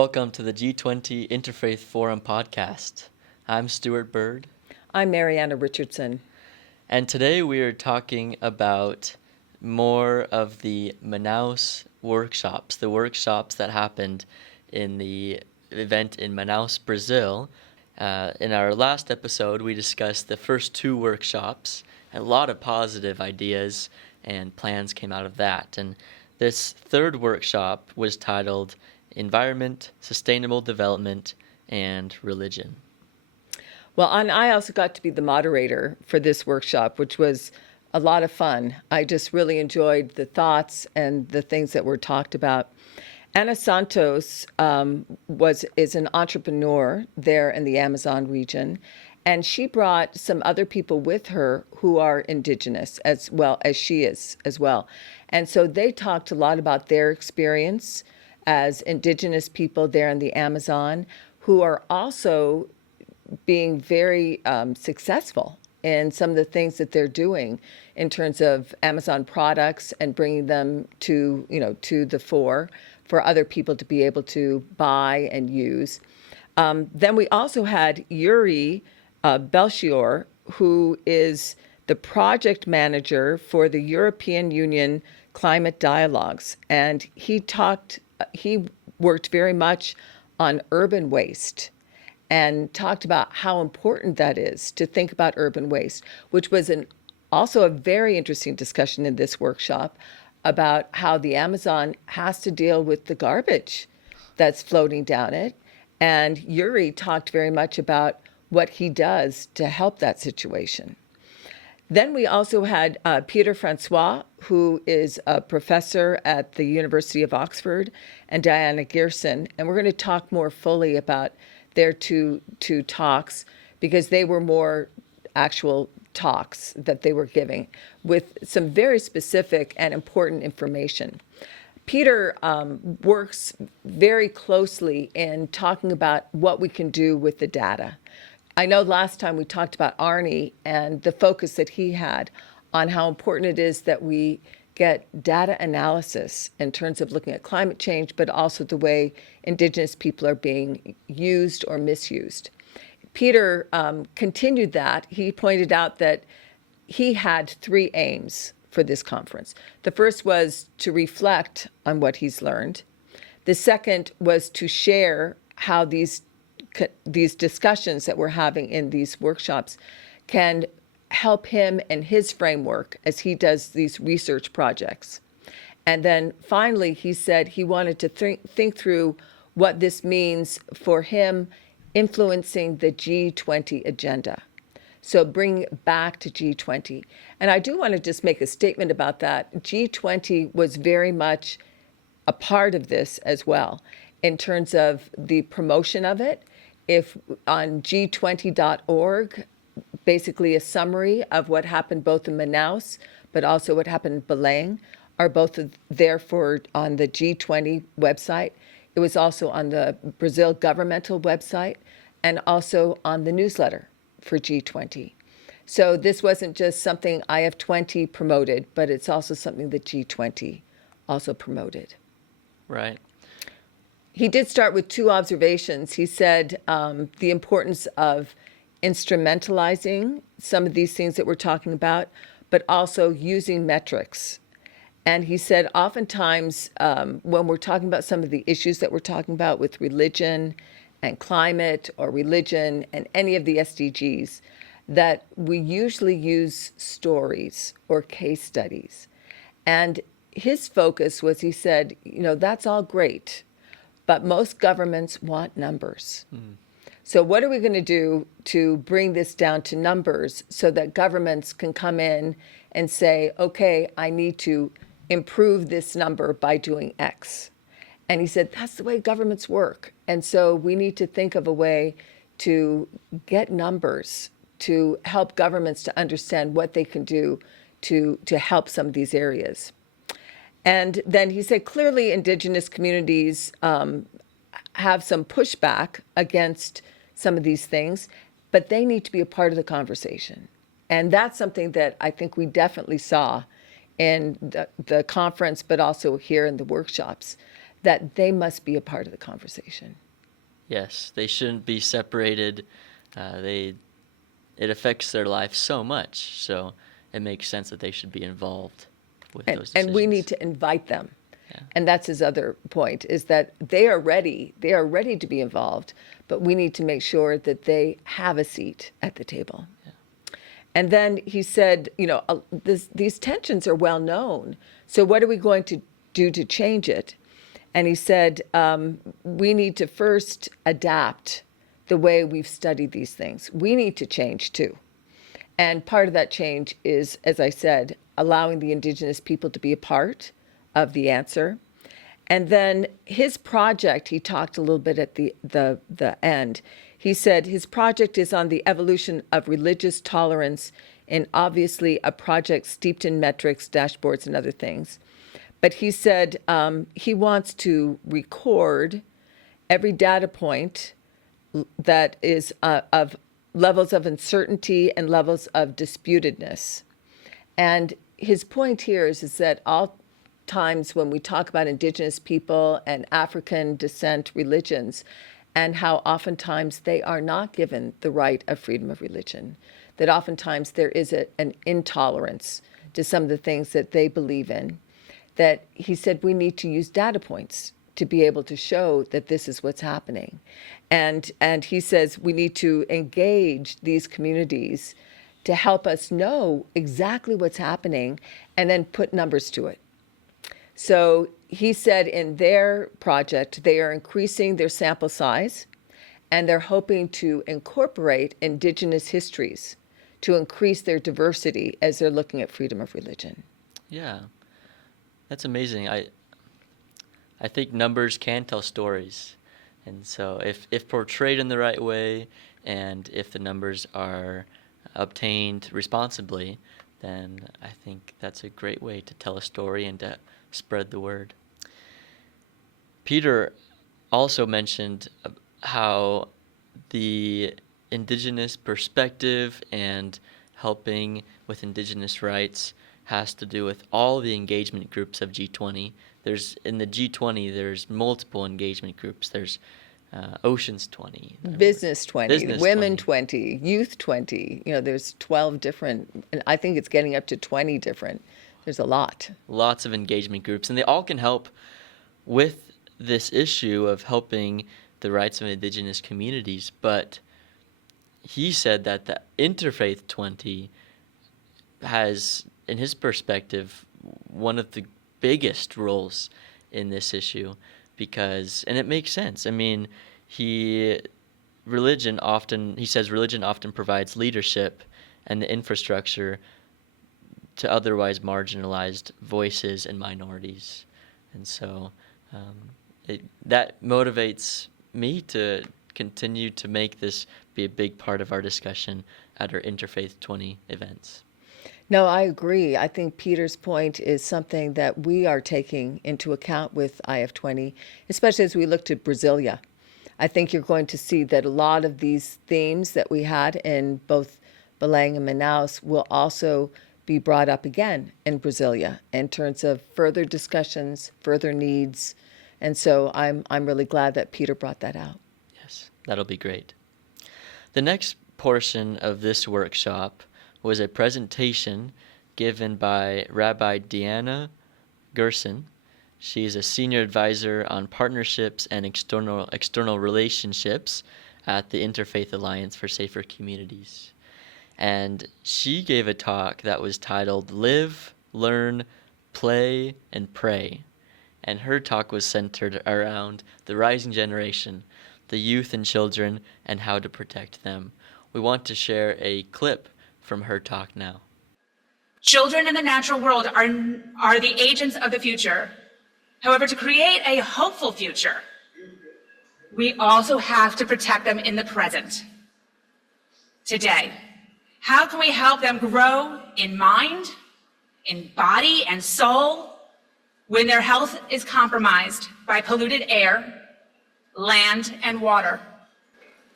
Welcome to the G20 Interfaith Forum podcast. I'm Stuart Bird. I'm Marianna Richardson. And today we are talking about more of the Manaus workshops, the workshops that happened in the event in Manaus, Brazil. In our last episode, we discussed the first two workshops. A lot of positive ideas and plans came out of that. And this third workshop was titled Environment, Sustainable Development, and Religion. Well, and I also got to be the moderator for this workshop, which was a lot of fun. I just really enjoyed the thoughts and the things that were talked about. Ana Santos is an entrepreneur there in the Amazon region, and she brought some other people with her who are indigenous as well as she is as well. And so they talked a lot about their experience as indigenous people there in the Amazon, who are also being very successful in some of the things that they're doing in terms of Amazon products and bringing them to the fore for other people to be able to buy and use. Then we also had Yuri Belchior, who is the project manager for the European Union Climate Dialogues, and he worked very much on urban waste and talked about how important that is to think about urban waste, which was also a very interesting discussion in this workshop about how the Amazon has to deal with the garbage that's floating down it. And Yuri talked very much about what he does to help that situation. Then we also had Peter Francois, who is a professor at the University of Oxford, and Diana Gerson. And we're going to talk more fully about their two talks, because they were more actual talks that they were giving with some very specific and important information. Peter works very closely in talking about what we can do with the data. I know last time we talked about Arnie and the focus that he had on how important it is that we get data analysis in terms of looking at climate change, but also the way indigenous people are being used or misused. Peter continued that. He pointed out that he had three aims for this conference. The first was to reflect on what he's learned. The second was to share how these discussions that we're having in these workshops can help him and his framework as he does these research projects. And then finally, he said he wanted to think through what this means for him influencing the G20 agenda. So bring it back to G20. And I do want to just make a statement about that. G20 was very much a part of this as well in terms of the promotion of it. If on G20.org, basically a summary of what happened both in Manaus, but also what happened in Belém, are both there on the G20 website. It was also on the Brazil governmental website and also on the newsletter for G20. So this wasn't just something IF20 promoted, but it's also something that G20 also promoted. Right. He did start with two observations. He said the importance of instrumentalizing some of these things that we're talking about, but also using metrics. And he said oftentimes when we're talking about some of the issues that we're talking about with religion and climate, or religion and any of the SDGs, that we usually use stories or case studies. And his focus was, he said, that's all great, but most governments want numbers. So what are we going to do to bring this down to numbers so that governments can come in and say, okay, I need to improve this number by doing X? And he said, that's the way governments work. And so we need to think of a way to get numbers to help governments to understand what they can do to help some of these areas. And then he said, clearly indigenous communities have some pushback against some of these things, but they need to be a part of the conversation. And that's something that I think we definitely saw in the conference, but also here in the workshops, that they must be a part of the conversation. Yes, they shouldn't be separated. It affects their life so much, so it makes sense that they should be involved with those decisions. And we need to invite them. Yeah. And that's his other point, is that they are ready to be involved, but we need to make sure that they have a seat at the table. Yeah. And then he said, these tensions are well known, so what are we going to do to change it? And he said, we need to first adapt the way we've studied these things. We need to change too. And part of that change is, as I said, allowing the indigenous people to be a part of the answer. And then his project, he talked a little bit at the end. He said his project is on the evolution of religious tolerance, and obviously a project steeped in metrics, dashboards, and other things. But he said he wants to record every data point that is of levels of uncertainty and levels of disputedness. And his point here is that all times when we talk about indigenous people and African descent religions, and how oftentimes they are not given the right of freedom of religion, that oftentimes there is an intolerance to some of the things that they believe in, that he said we need to use data points to be able to show that this is what's happening. And he says we need to engage these communities to help us know exactly what's happening and then put numbers to it. So he said in their project, they are increasing their sample size, and they're hoping to incorporate indigenous histories to increase their diversity as they're looking at freedom of religion. Yeah, that's amazing. I think numbers can tell stories. And so if portrayed in the right way, and if the numbers are obtained responsibly, then I think that's a great way to tell a story and to spread the word. Peter also mentioned how the indigenous perspective and helping with indigenous rights has to do with all the engagement groups of G20. In the G20, there's multiple engagement groups. There's Oceans 20. Business 20, Business Women 20, Youth 20. There's 12 different, and I think it's getting up to 20 different. There's a lot. Lots of engagement groups, and they all can help with this issue of helping the rights of indigenous communities. But he said that the Interfaith 20 has, in his perspective, one of the biggest roles in this issue, because, and it makes sense. I mean, he says religion often provides leadership and the infrastructure to otherwise marginalized voices and minorities. And so that motivates me to continue to make this be a big part of our discussion at our Interfaith 20 events. No, I agree. I think Peter's point is something that we are taking into account with IF20, especially as we look to Brasilia. I think you're going to see that a lot of these themes that we had in both Belém and Manaus will also be brought up again in Brasilia in terms of further discussions, further needs. And so I'm really glad that Peter brought that out. Yes, that'll be great. The next portion of this workshop was a presentation given by Rabbi Deanna Gerson. She's a senior advisor on partnerships and external relationships at the Interfaith Alliance for Safer Communities. And she gave a talk that was titled Live, Learn, Play, and Pray. And her talk was centered around the rising generation, the youth and children, and how to protect them. We want to share a clip from her talk now. Children in the natural world are the agents of the future. However, to create a hopeful future, we also have to protect them in the present. Today, how can we help them grow in mind, in body and soul, when their health is compromised by polluted air, land, and water?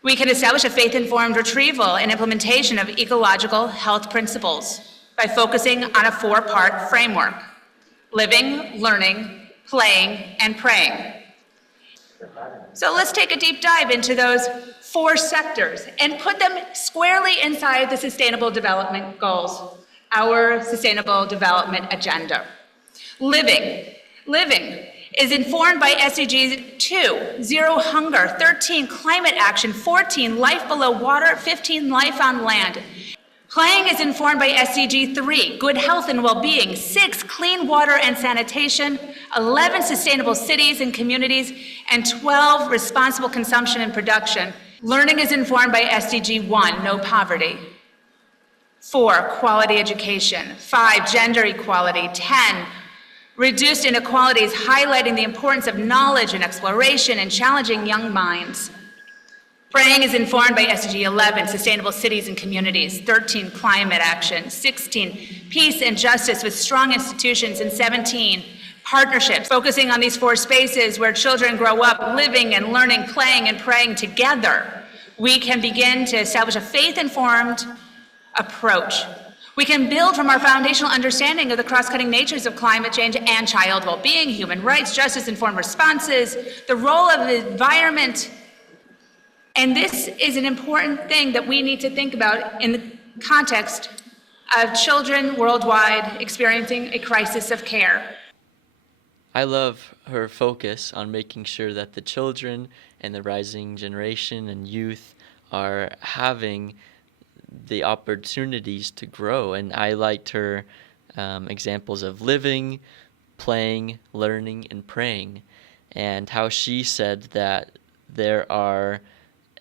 We can establish a faith-informed retrieval and implementation of ecological health principles by focusing on a 4-part framework: living, learning, playing, and praying. So let's take a deep dive into those 4 sectors and put them squarely inside the Sustainable Development Goals, our Sustainable Development Agenda. Living is informed by SDGs 2, zero hunger, 13, climate action, 14, life below water, 15, life on land. Playing is informed by SDG 3, good health and well-being, 6, clean water and sanitation, 11, sustainable cities and communities, and 12, responsible consumption and production. Learning is informed by SDG 1, no poverty. 4, quality education. 5, gender equality. 10, reduced inequalities, highlighting the importance of knowledge and exploration and challenging young minds. Praying is informed by SDG 11, sustainable cities and communities. 13, climate action. 16, peace and justice with strong institutions. And 17, partnerships, focusing on these 4 spaces where children grow up living and learning, playing and praying together. We can begin to establish a faith-informed approach. We can build from our foundational understanding of the cross-cutting natures of climate change and child well-being, human rights, justice-informed responses, the role of the environment. And this is an important thing that we need to think about in the context of children worldwide experiencing a crisis of care. I love her focus on making sure that the children and the rising generation and youth are having the opportunities to grow. And I liked her examples of living, playing, learning, and praying, and how she said that there are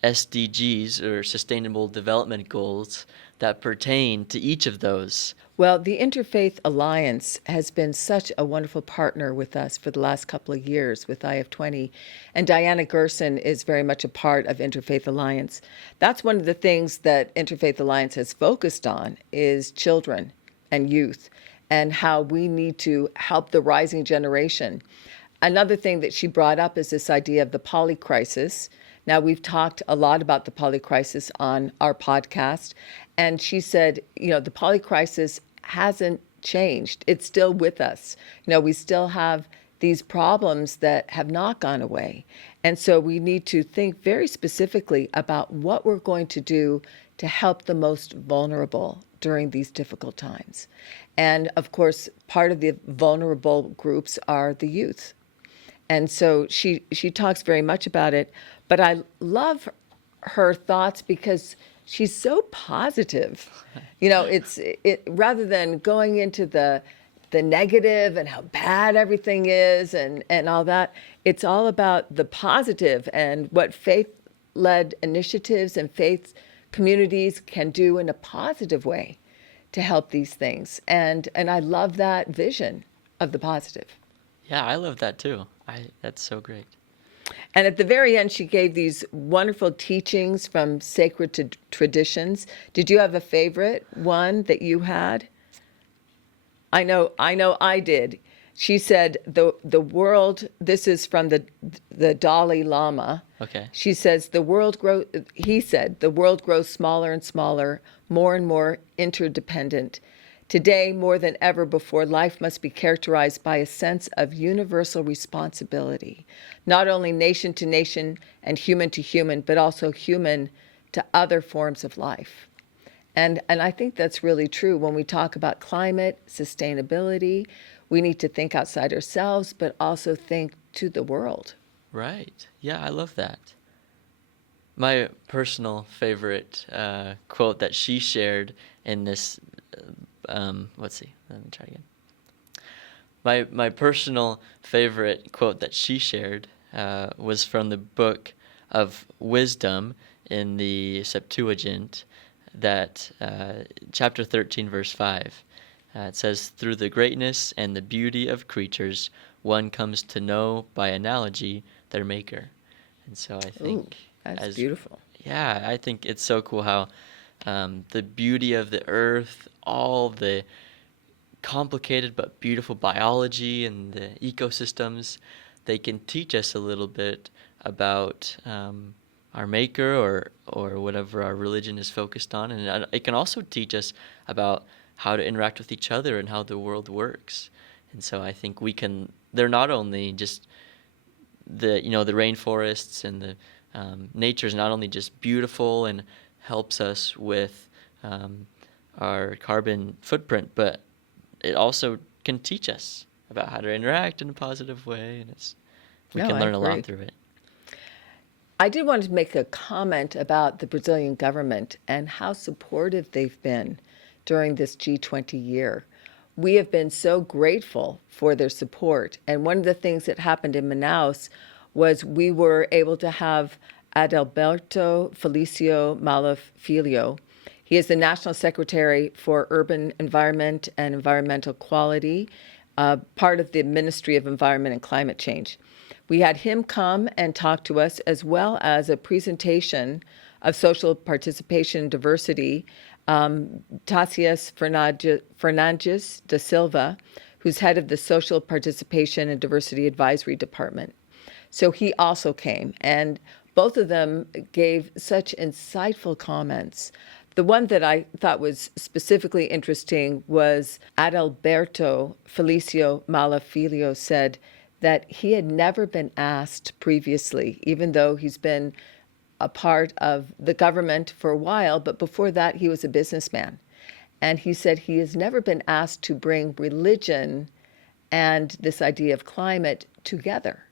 SDGs, or Sustainable Development Goals, that pertain to each of those. Well, the Interfaith Alliance has been such a wonderful partner with us for the last couple of years with IF20, and Diana Gerson is very much a part of Interfaith Alliance. That's one of the things that Interfaith Alliance has focused on is children and youth and how we need to help the rising generation. Another thing that she brought up is this idea of the polycrisis. Now, we've talked a lot about the polycrisis on our podcast, and she said, the polycrisis hasn't changed. It's still with us. We still have these problems that have not gone away. And so we need to think very specifically about what we're going to do to help the most vulnerable during these difficult times. And of course, part of the vulnerable groups are the youth. And so she talks very much about it, but I love her thoughts because she's so positive. It's rather than going into the negative and how bad everything is and all that, it's all about the positive and what faith-led initiatives and faith communities can do in a positive way to help these things. And I love that vision of the positive. Yeah, I love that too. That's so great. And at the very end, she gave these wonderful teachings from sacred traditions. Did you have a favorite one that you had? I know I did. She said the world, this is from the Dalai Lama. Okay. He said, the world grows smaller and smaller, more and more interdependent. Today, more than ever before, life must be characterized by a sense of universal responsibility, not only nation to nation and human to human, but also human to other forms of life. And I think that's really true. When we talk about climate, sustainability, we need to think outside ourselves, but also think to the world. Right. Yeah, I love that. My personal favorite quote that she shared in this let's see, let me try again. My personal favorite quote that she shared was from the book of Wisdom in the Septuagint, that chapter 13, verse 5. It says, "Through the greatness and the beauty of creatures, one comes to know by analogy their maker." And so I think that's beautiful. Yeah, I think it's so cool how the beauty of the earth, all the complicated but beautiful biology and the ecosystems, they can teach us a little bit about our maker or whatever our religion is focused on. And it can also teach us about how to interact with each other and how the world works. And so I think we can they're not only just the rainforests and the nature is not only just beautiful and helps us with our carbon footprint, but it also can teach us about how to interact in a positive way, and we No, can I learn a lot agree. through it. I did want to make a comment about the Brazilian government and how supportive they've been during this G20 year. We have been so grateful for their support. And one of the things that happened in Manaus was we were able to have Adalberto Felicio Malafilho. He is the National Secretary for Urban Environment and Environmental Quality, part of the Ministry of Environment and Climate Change. We had him come and talk to us, as well as a presentation of social participation and diversity. Tacias Fernandes da Silva, who's head of the Social Participation and Diversity Advisory Department. So he also came, and both of them gave such insightful comments. The one that I thought was specifically interesting was Adalberto Felicio Malafilho said that he had never been asked previously, even though he's been a part of the government for a while, but before that he was a businessman. And he said he has never been asked to bring religion and this idea of climate together.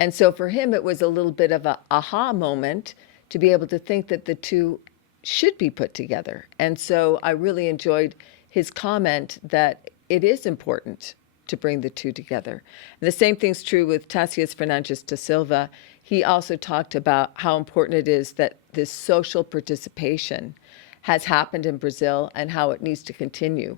And so for him, it was a little bit of a aha moment to be able to think that the two should be put together. And so I really enjoyed his comment that it is important to bring the two together. And the same thing's true with Tacias Fernandes da Silva. He also talked about how important it is that this social participation has happened in Brazil and how it needs to continue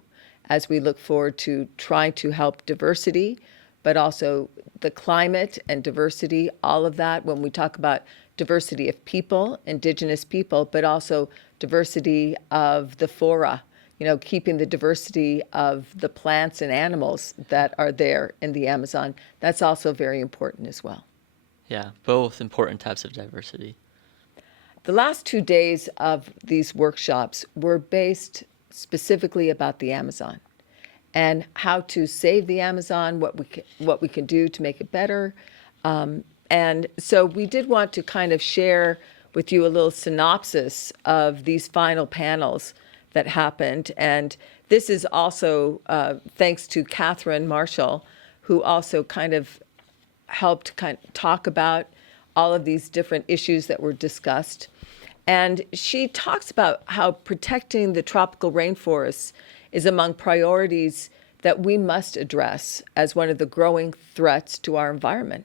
as we look forward to trying to help diversity, but also the climate and diversity, all of that when we talk about diversity of people, indigenous people, but also diversity of the flora, keeping the diversity of the plants and animals that are there in the Amazon. That's also very important as well. Yeah, both important types of diversity. The last 2 days of these workshops were based specifically about the Amazon and how to save the Amazon, what we can do to make it better. And so we did want to kind of share with you a little synopsis of these final panels that happened. And this is also thanks to Catherine Marshall, who also kind of helped talk about all of these different issues that were discussed. And she talks about how protecting the tropical rainforests is among priorities that we must address as one of the growing threats to our environment.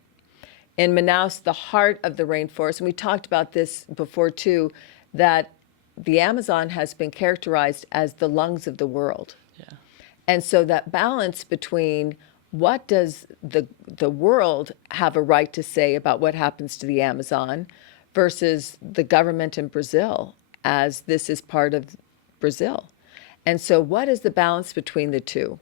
In Manaus, the heart of the rainforest, and we talked about this before too, that the Amazon has been characterized as the lungs of the world. Yeah. And so that balance between what does the world have a right to say about what happens to the Amazon versus the government in Brazil, as this is part of Brazil. And so what is the balance between the two?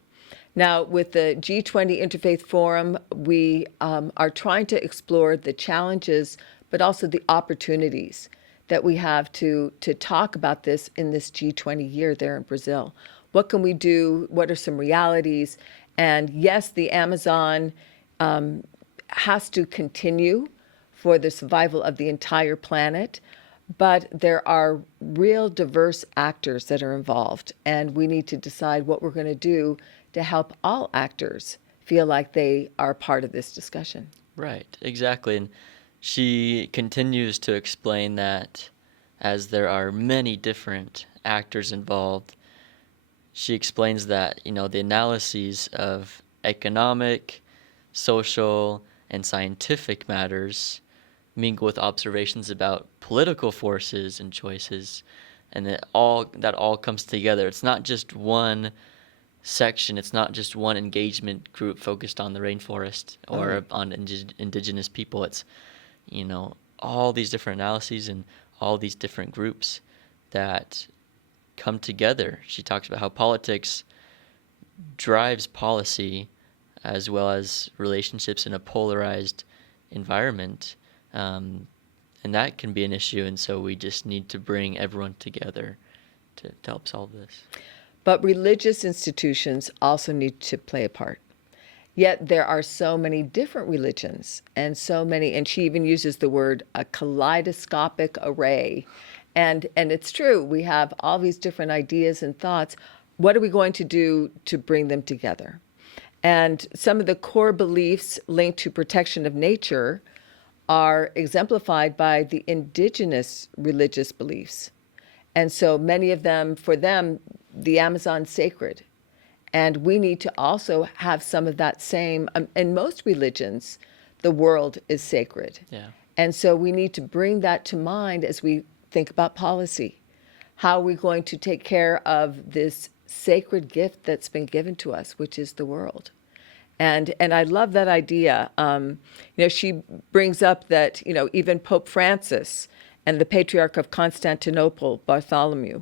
Now, with the G20 Interfaith Forum, we are trying to explore the challenges, but also the opportunities that we have to talk about this in this G20 year there in Brazil. What can we do? What are some realities? And yes, the Amazon has to continue for the survival of the entire planet, but there are real diverse actors that are involved, and we need to decide what we're going to do to help all actors feel like they are part of this discussion. Right, exactly. And she continues to explain that as there are many different actors involved, she explains that, the analyses of economic, social, and scientific matters mingle with observations about political forces and choices, and that all comes together. It's not just one section, it's not just one engagement group focused on the rainforest or on indigenous people. It's, all these different analyses and all these different groups that come together. She talks about how politics drives policy as well as relationships in a polarized environment. And that can be an issue, and so we just need to bring everyone together to help solve this. But religious institutions also need to play a part. Yet there are so many different religions and so many, and she even uses the word a kaleidoscopic array. And it's true, we have all these different ideas and thoughts. What are we going to do to bring them together? And some of the core beliefs linked to protection of nature are exemplified by the indigenous religious beliefs. And so many of them, for them, the Amazon's sacred. And we need to also have some of that same, in most religions, the world is sacred. Yeah. And so we need to bring that to mind as we think about policy. How are we going to take care of this sacred gift that's been given to us, which is the world? And I love that idea. She brings up that, even Pope Francis and the Patriarch of Constantinople, Bartholomew,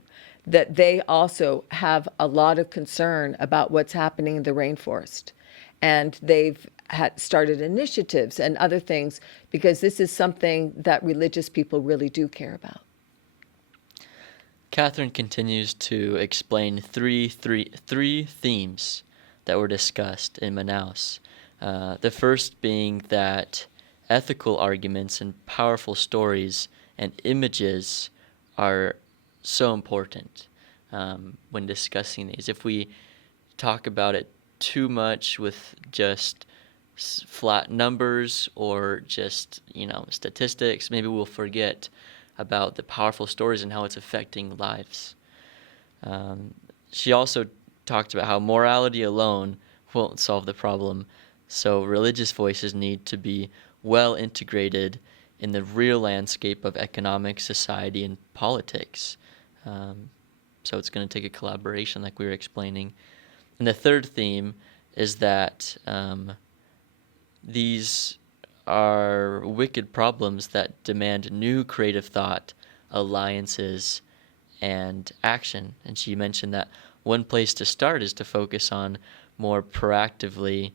that they also have a lot of concern about what's happening in the rainforest. And they've started initiatives and other things because this is something that religious people really do care about. Catherine continues to explain three themes that were discussed in Manaus. The first being that ethical arguments and powerful stories and images are so important when discussing these. If we talk about it too much with just flat numbers or just statistics, maybe we'll forget about the powerful stories and how it's affecting lives. She also talked about how morality alone won't solve the problem, so religious voices need to be well integrated in the real landscape of economic, society, and politics. So it's going to take a collaboration like we were explaining. And the third theme is that these are wicked problems that demand new creative thought, alliances, and action. And she mentioned that one place to start is to focus on more proactively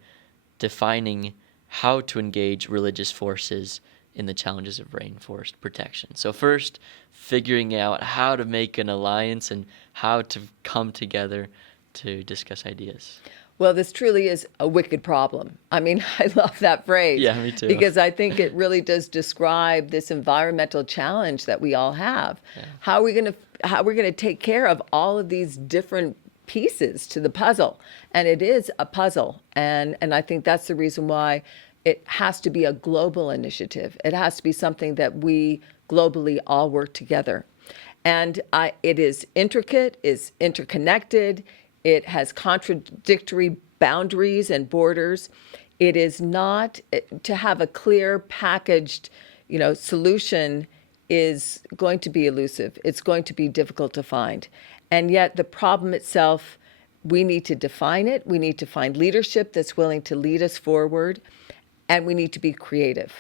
defining how to engage religious forces in the challenges of rainforest protection. So first, figuring out how to make an alliance and how to come together to discuss ideas. Well, this truly is a wicked problem. I mean, I love that phrase. Yeah, me too. Because I think it really does describe this environmental challenge that we all have. Yeah. How are we going to take care of all of these different pieces to the puzzle? And it is a puzzle. And I think that's the reason why it has to be a global initiative. It has to be something that we globally all work together. And it is intricate, is interconnected. It has contradictory boundaries and borders. It is not to have a clear packaged, solution is going to be elusive. It's going to be difficult to find. And yet the problem itself, we need to define it. We need to find leadership that's willing to lead us forward. And we need to be creative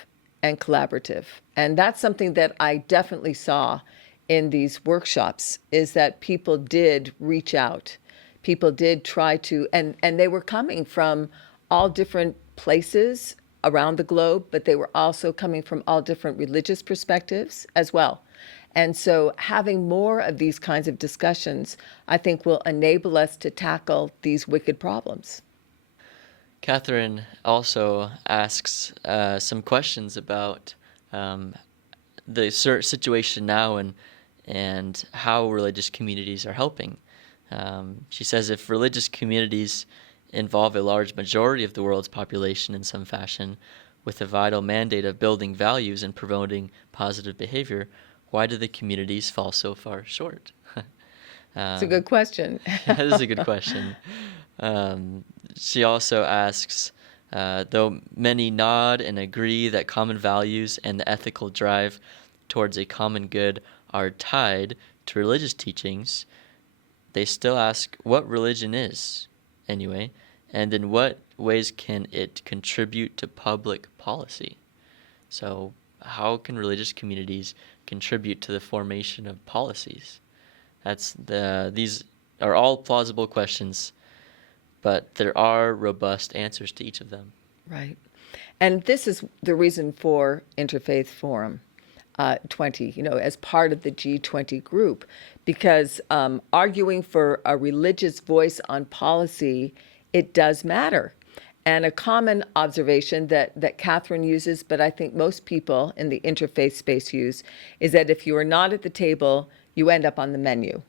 and collaborative. And that's something that I definitely saw in these workshops, is that people did reach out. People did try to, and they were coming from all different places around the globe, but they were also coming from all different religious perspectives as well. And so having more of these kinds of discussions, I think, will enable us to tackle these wicked problems. Catherine also asks some questions about the situation now and how religious communities are helping. She says if religious communities involve a large majority of the world's population in some fashion, with a vital mandate of building values and promoting positive behavior, why do the communities fall so far short? It's a good question. That is a good question. She also asks, though many nod and agree that common values and the ethical drive towards a common good are tied to religious teachings, they still ask what religion is, anyway, and in what ways can it contribute to public policy? So how can religious communities contribute to the formation of policies? These are all plausible questions, but there are robust answers to each of them. Right. And this is the reason for Interfaith Forum 20, as part of the G20 group, because arguing for a religious voice on policy, it does matter. And a common observation that Catherine uses, but I think most people in the interfaith space use, is that if you are not at the table, you end up on the menu.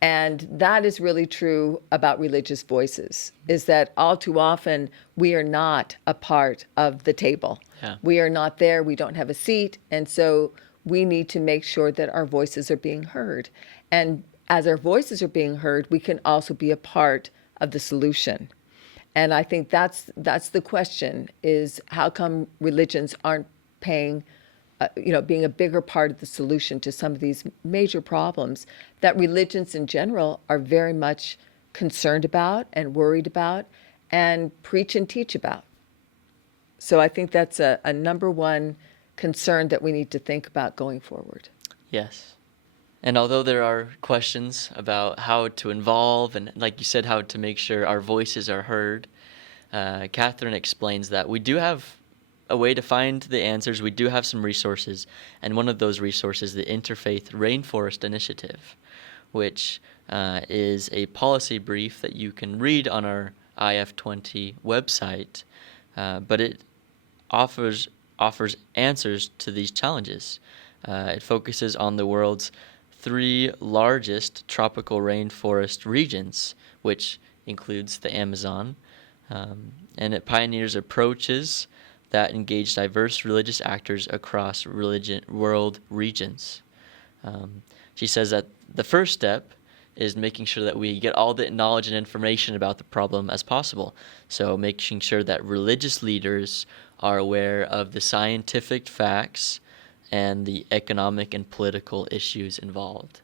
And that is really true about religious voices, is that all too often we are not a part of the table. Yeah. We are not there, we don't have a seat, and so we need to make sure that our voices are being heard. And as our voices are being heard, we can also be a part of the solution. And I think that's the question, is how come religions aren't paying being a bigger part of the solution to some of these major problems that religions in general are very much concerned about and worried about and preach and teach about. So I think that's a number one concern that we need to think about going forward. Yes. And although there are questions about how to involve and, like you said, how to make sure our voices are heard, Catherine explains that we do have a way to find the answers. We do have some resources, and one of those resources, the Interfaith Rainforest Initiative, which is a policy brief that you can read on our IF20 website, but it offers answers to these challenges. It focuses on the world's 3 largest tropical rainforest regions, which includes the Amazon, and it pioneers approaches that engage diverse religious actors across world regions. She says that the first step is making sure that we get all the knowledge and information about the problem as possible. So making sure that religious leaders are aware of the scientific facts and the economic and political issues involved.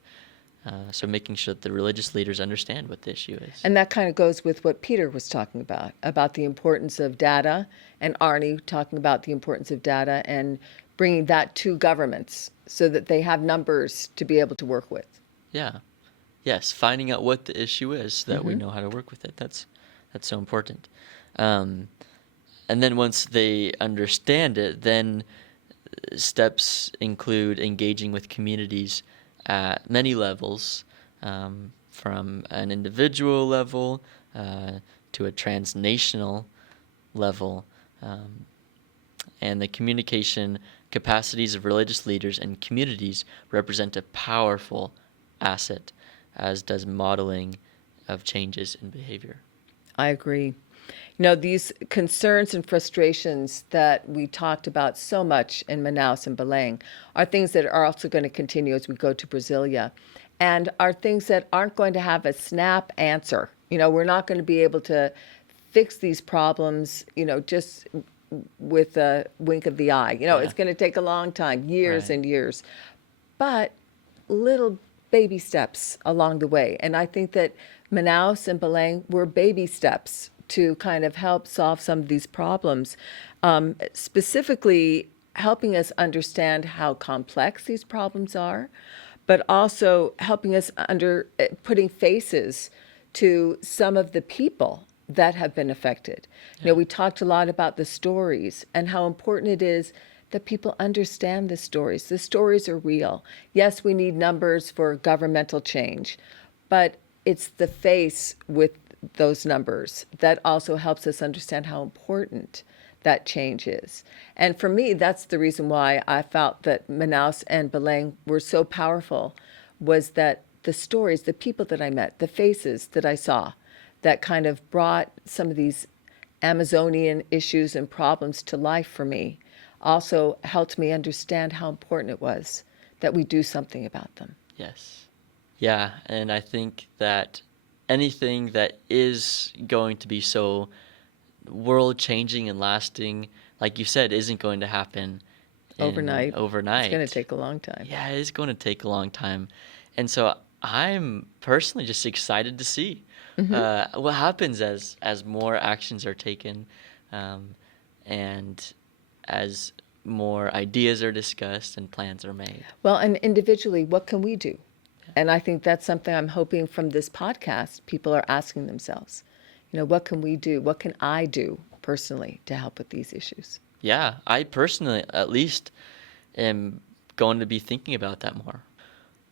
So making sure that the religious leaders understand what the issue is. And that kind of goes with what Peter was talking about the importance of data, and Arnie talking about the importance of data and bringing that to governments so that they have numbers to be able to work with. Yeah. Yes, finding out what the issue is so that we know how to work with it. That's so important. And then once they understand it, then steps include engaging with communities at many levels, from an individual level to a transnational level, and the communication capacities of religious leaders and communities represent a powerful asset, as does modeling of changes in behavior. I agree. These concerns and frustrations that we talked about so much in Manaus and Belém are things that are also going to continue as we go to Brasilia, and are things that aren't going to have a snap answer. We're not going to be able to fix these problems, just with a wink of the eye. It's going to take a long time, years and years, but little baby steps along the way. And I think that Manaus and Belém were baby steps to kind of help solve some of these problems, specifically helping us understand how complex these problems are, but also helping us putting faces to some of the people that have been affected. We talked a lot about the stories and how important it is that people understand the stories. The stories are real. Yes, we need numbers for governmental change, but it's the face with those numbers that also helps us understand how important that change is. And for me, that's the reason why I felt that Manaus and Belém were so powerful, was that the stories, the people that I met, the faces that I saw, that kind of brought some of these Amazonian issues and problems to life for me, also helped me understand how important it was that we do something about them. Yes. Yeah, and I think that anything that is going to be so world-changing and lasting, like you said, isn't going to happen overnight. It's going to take a long time. Yeah, it is going to take a long time. And so I'm personally just excited to see what happens as more actions are taken, and as more ideas are discussed and plans are made. Well, and individually, what can we do? And I think that's something I'm hoping from this podcast, people are asking themselves, what can we do? What can I do personally to help with these issues? Yeah, I personally, at least, am going to be thinking about that more.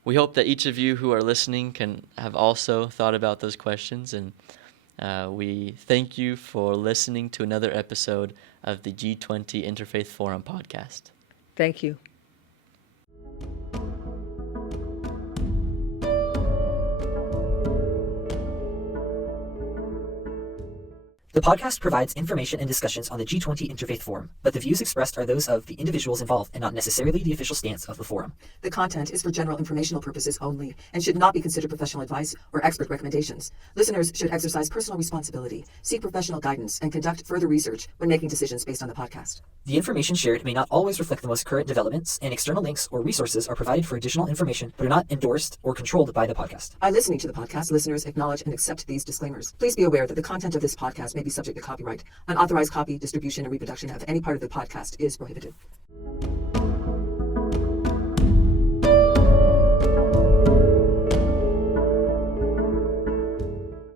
We hope that each of you who are listening can have also thought about those questions and We thank you for listening to another episode of the G20 Interfaith Forum podcast. Thank you. The podcast provides information and discussions on the G20 Interfaith Forum, but the views expressed are those of the individuals involved and not necessarily the official stance of the forum. The content is for general informational purposes only and should not be considered professional advice or expert recommendations. Listeners should exercise personal responsibility, seek professional guidance, and conduct further research when making decisions based on the podcast. The information shared may not always reflect the most current developments, and external links or resources are provided for additional information but are not endorsed or controlled by the podcast. By listening to the podcast, listeners acknowledge and accept these disclaimers. Please be aware that the content of this podcast may be subject to copyright. Unauthorized copy, distribution, and reproduction of any part of the podcast is prohibited.